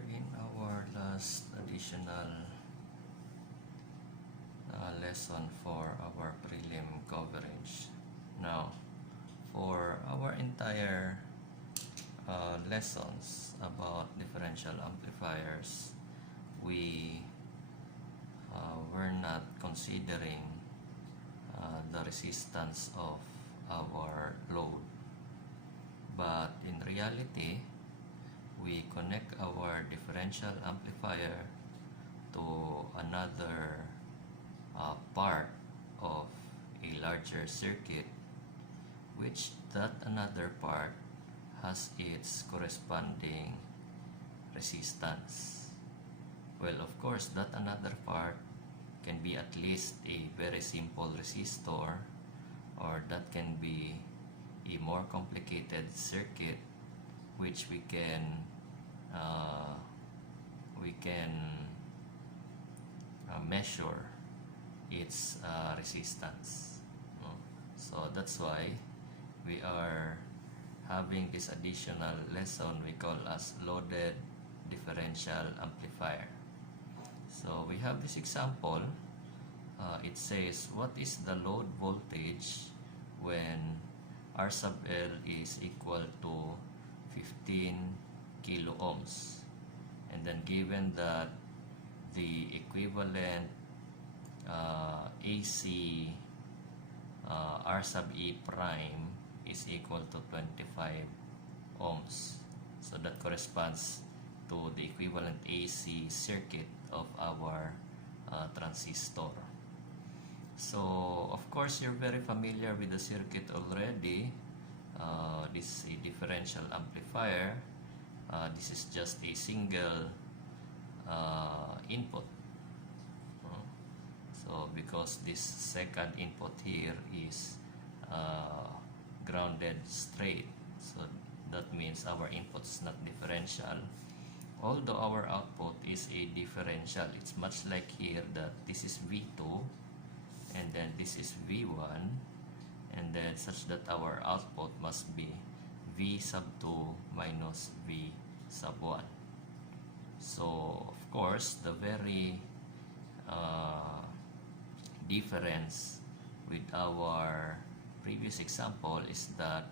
here in our last additional lesson for our prelim coverage. Now, for our entire lessons about differential amplifiers, we were not considering the resistance of our load. But in reality, we connect our differential amplifier to another part of a larger circuit, which that another part has its corresponding resistance. Well, of course, that another part can be at least a very simple resistor, or that can be a more complicated circuit which we can measure its resistance. So that's why we are having this additional lesson we call as loaded differential amplifier. So we have this example. It says, what is the load voltage when R sub L is equal to 15 kilo ohms? And then given that the equivalent AC R sub E prime is equal to 25 ohms. So that corresponds to the equivalent AC circuit of our transistor. So of course you're very familiar with the circuit already. This is a differential amplifier. This is just a single input. So because this second input here is grounded straight, so that means our input is not differential. Although our output is a differential, it's much like here that this is V2 and then this is V1, and then such that our output must be V sub 2 minus V sub 1. So of course the very difference with our previous example is that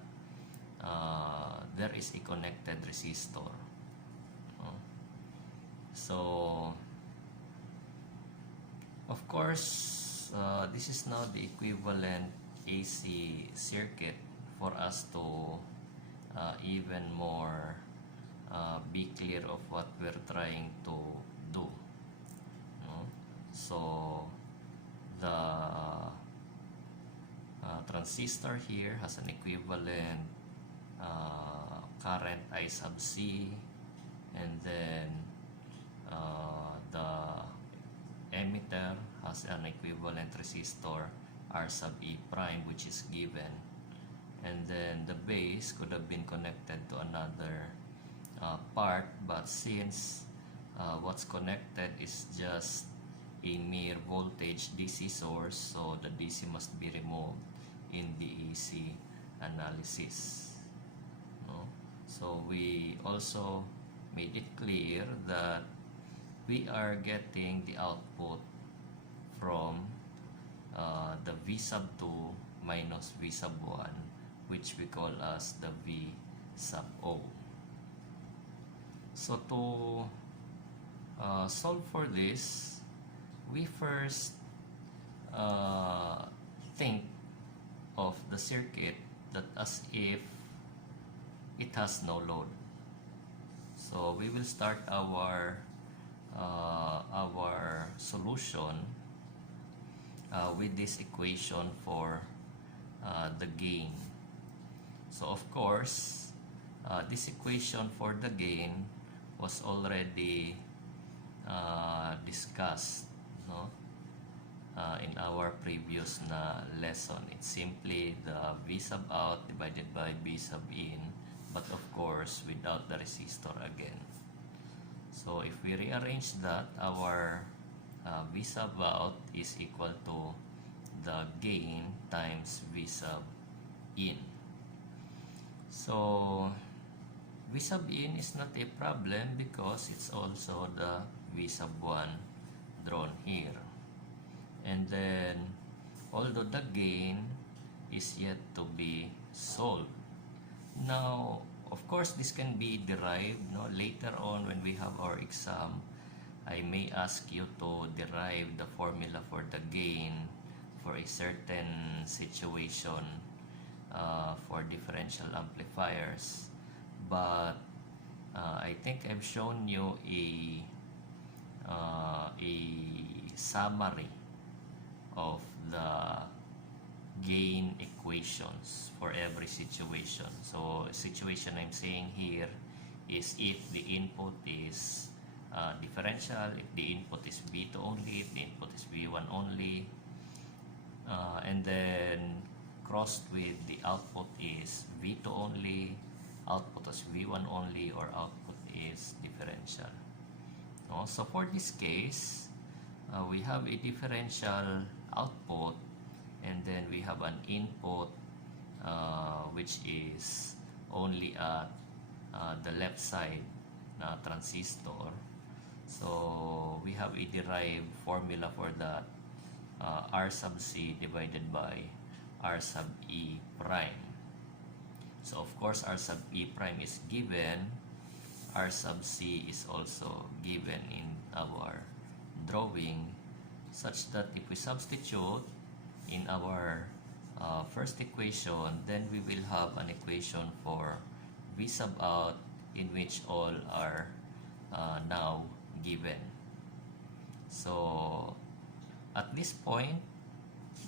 there is a connected resistor. So of course this is now the equivalent AC circuit for us to even more be clear of what we're trying to do. So the transistor here has an equivalent current I sub C, and then the emitter has an equivalent resistor R sub E prime, which is given, and then the base could have been connected to another part, but since what's connected is just a mere voltage DC source, so the DC must be removed in the AC analysis. So we also made it clear that we are getting the output from the V sub 2 minus V sub 1, which we call as the V sub O. So to solve for this, we first think of the circuit that as if it has no load. So we will start our solution with this equation for the gain. So of course this equation for the gain was already discussed in our previous lesson. It's simply the V sub out divided by V sub in, but of course without the resistor again. So if we rearrange that, our V sub out is equal to the gain times V sub in. So V sub in is not a problem because it's also the V sub 1 drawn here. And then, although the gain is yet to be solved. Now, of course, this can be derived. No? Later on when we have our exam, I may ask you to derive the formula for the gain for a certain situation for differential amplifiers. But I think I've shown you a summary of the gain equations for every situation. So situation I'm saying here is if the input is differential, if the input is V2 only, if the input is V1 only, and then crossed with the output is V2 only, output is V1 only, or output is differential. No? So for this case, we have a differential output, and then we have an input which is only at the left side na transistor. So we have a derived formula for that, R sub C divided by R sub E prime. So of course R sub E prime is given, R sub C is also given in our drawing, such that if we substitute in our first equation, then we will have an equation for V sub out in which all are now given. So at this point,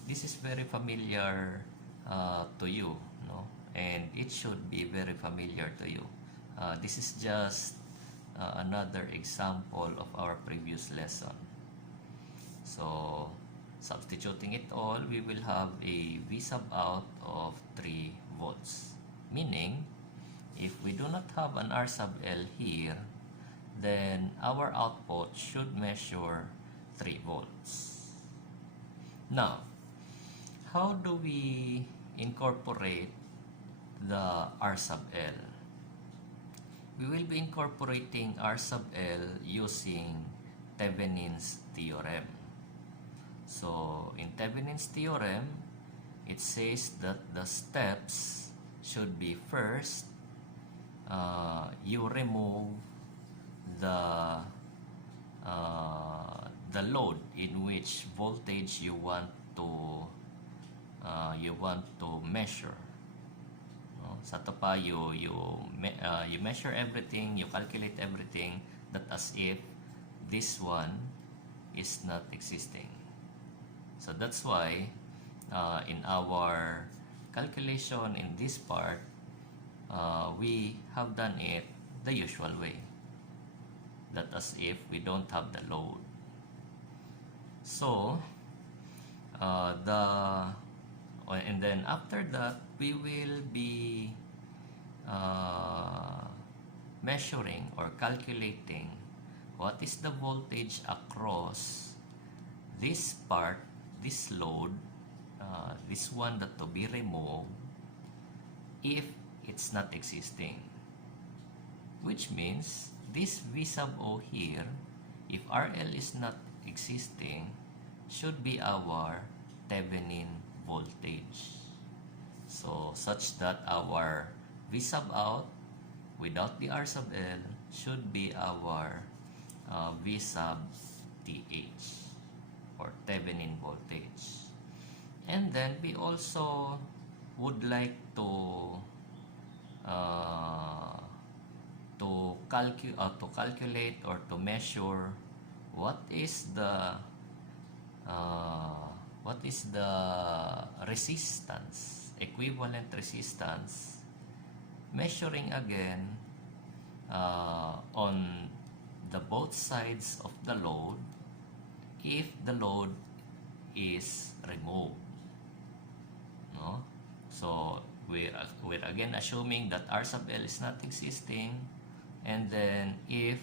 this is very familiar to you, no? And it should be very familiar to you. This is just another example of our previous lesson. So substituting it all, we will have a V sub out of 3 volts. Meaning, if we do not have an R sub L here, then our output should measure 3 volts. Now, how do we incorporate the R sub L? We will be incorporating R sub L using Thevenin's theorem. So, in Thevenin's theorem, it says that the steps should be first, you remove the load in which voltage you want to measure. No? Sa pa you measure everything, you calculate everything, that as if this one is not existing. So that's why in our calculation in this part, we have done it the usual way, that as if we don't have the load. So and then after that, we will be measuring or calculating what is the voltage across this part, this load, this one that to be removed, if it's not existing. Which means this V sub O here, if RL is not existing, should be our Thevenin voltage. So such that our V sub out without the R sub L should be our V sub TH, or Thevenin voltage. And then we also would like to calculate or to measure what is the resistance, equivalent resistance, measuring again on the both sides of the load if the load is removed. No? So we're again assuming that R sub L is not existing, and then if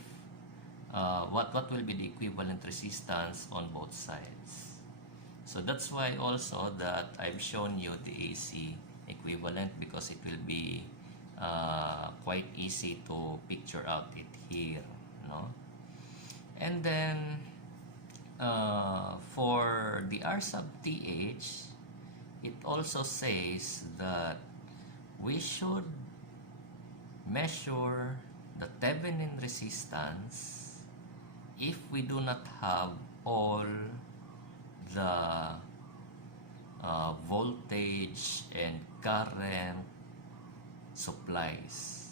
what will be the equivalent resistance on both sides. So that's why also that I've shown you the AC equivalent, because it will be quite easy to picture out it here, no? And then for the R sub TH, it also says that we should measure the Thevenin resistance if we do not have all the voltage and current supplies,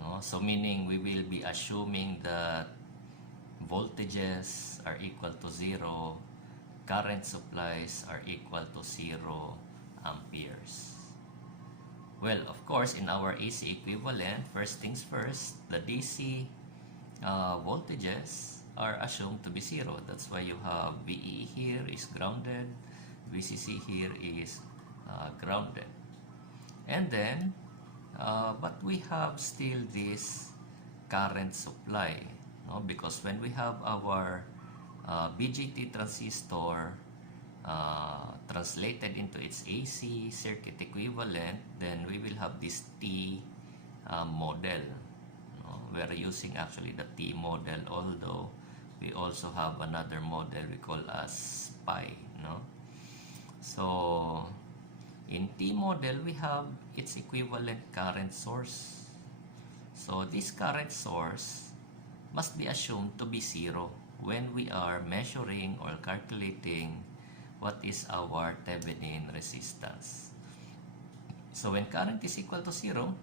no? So meaning we will be assuming that voltages are equal to 0, current supplies are equal to 0 amperes. Well, of course, in our AC equivalent, first things first, the DC voltages are assumed to be 0. That's why you have VE here is grounded, VCC here is grounded. And then, but we have still this current supply, no? Because when we have our BJT transistor translated into its AC circuit equivalent, then we will have this T model. No? We are using actually the T model, although we also have another model we call as pi, no? So in T model, we have its equivalent current source. So this current source must be assumed to be 0 when we are measuring or calculating what is our Thevenin resistance. So when current is equal to 0,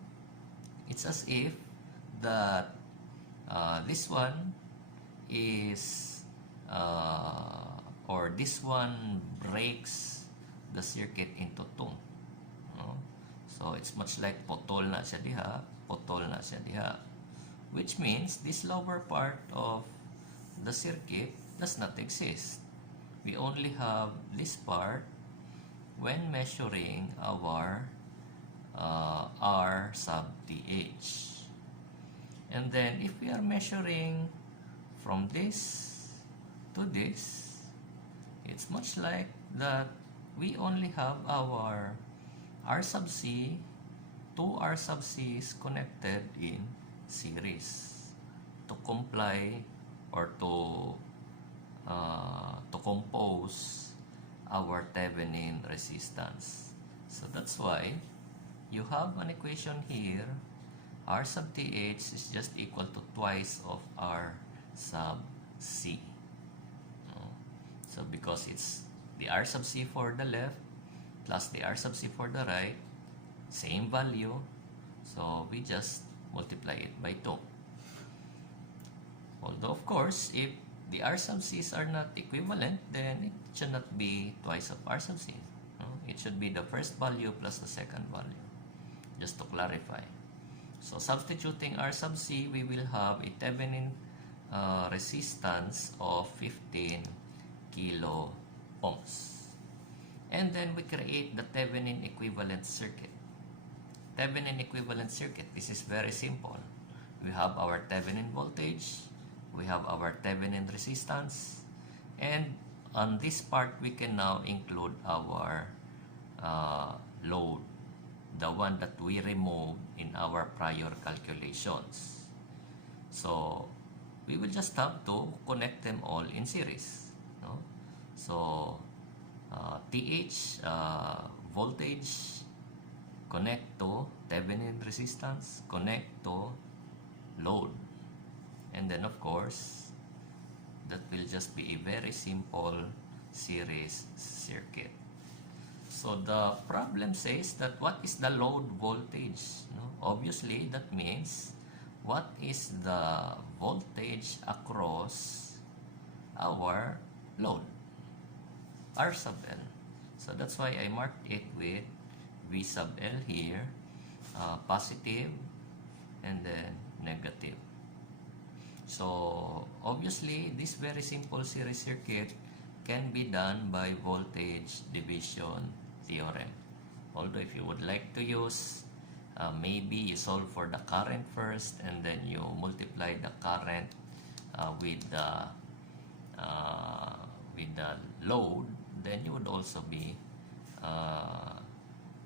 it's as if that this one is or this one breaks the circuit into two, no? So it's much like potol na siya diha, potol na siya diha, which means this lower part of the circuit does not exist. We only have this part when measuring our R sub TH. And then if we are measuring from this to this, it's much like that we only have our R sub C, two R sub C's connected in series to comply or to compose our Thevenin resistance. So that's why you have an equation here. R sub TH is just equal to twice of R sub C. So because it's the R sub C for the left plus the R sub C for the right, same value, so we just multiply it by 2. Although of course, if the R sub C's are not equivalent, then it should not be twice of R sub C. It should be the first value plus the second value, just to clarify. So substituting R sub C, we will have a Thevenin resistance of 15 kilo ohms. And then we create the Thevenin equivalent circuit. Thevenin equivalent circuit, this is very simple. We have our Thevenin voltage, we have our Thevenin resistance, and on this part we can now include our load, the one that we removed in our prior calculations. So we will just have to connect them all in series, no? So TH voltage connect to Thevenin resistance, connect to load, and then of course that will just be a very simple series circuit. So the problem says that what is the load voltage? No? Obviously that means what is the voltage across our load, R sub L. So that's why I marked it with V sub L here, positive and then negative. So obviously this very simple series circuit can be done by voltage division theorem. Although if you would like to use, maybe you solve for the current first and then you multiply the current with the load, then you would also be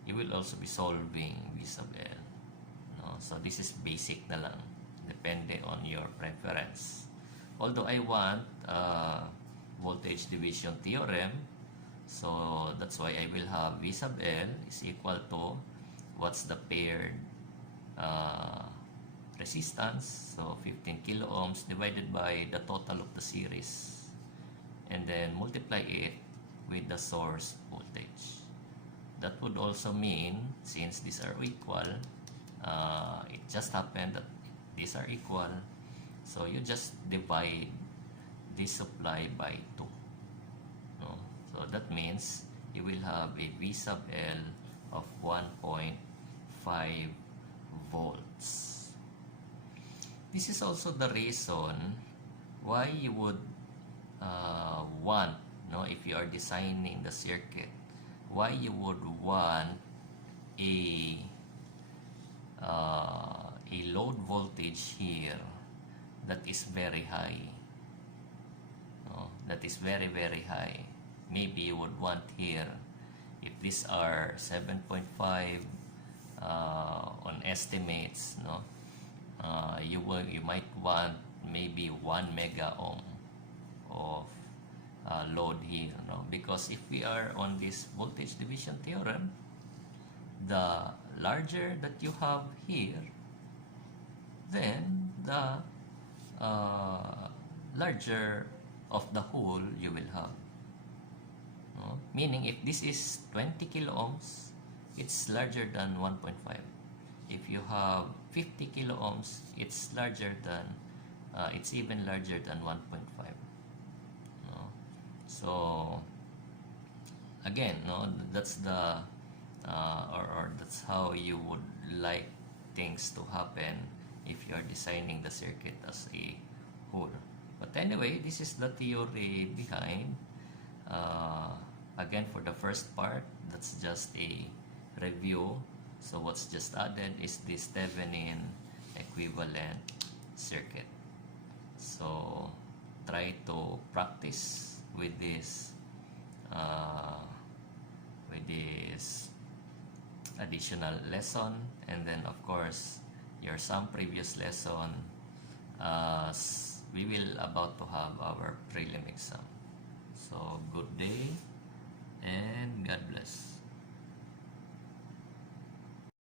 you will also be solving V sub L. So this is basic na lang, depende on your preference. Although I want voltage division theorem, so that's why I will have V sub L is equal to what's the paired resistance, so 15 kilo ohms divided by the total of the series, and then multiply it with the source voltage. That would also mean, since these are equal, it just happened that these are equal, so you just divide this supply by 2. No? So that means you will have a V sub L of 1.5 volts. This is also the reason why you would want, if you are designing the circuit, why you would want a load voltage here that is very high. That is very, very high. Maybe you would want here, if these are 7.5 on estimates, you might want maybe 1 mega ohm of load here, because if we are on this voltage division theorem, the larger that you have here, then the larger of the whole you will have. Meaning, if this is 20 kilo ohms, it's larger than 1.5. If you have 50 kilo ohms, it's larger than, it's even larger than 1.5. So again, that's the or that's how you would like things to happen if you are designing the circuit as a whole. But anyway, this is the theory behind. Again, for the first part, that's just a review. So what's just added is this Thevenin equivalent circuit. So try to practice with this additional lesson, and then of course some previous lesson, we will about to have our prelim exam. So good day and God bless.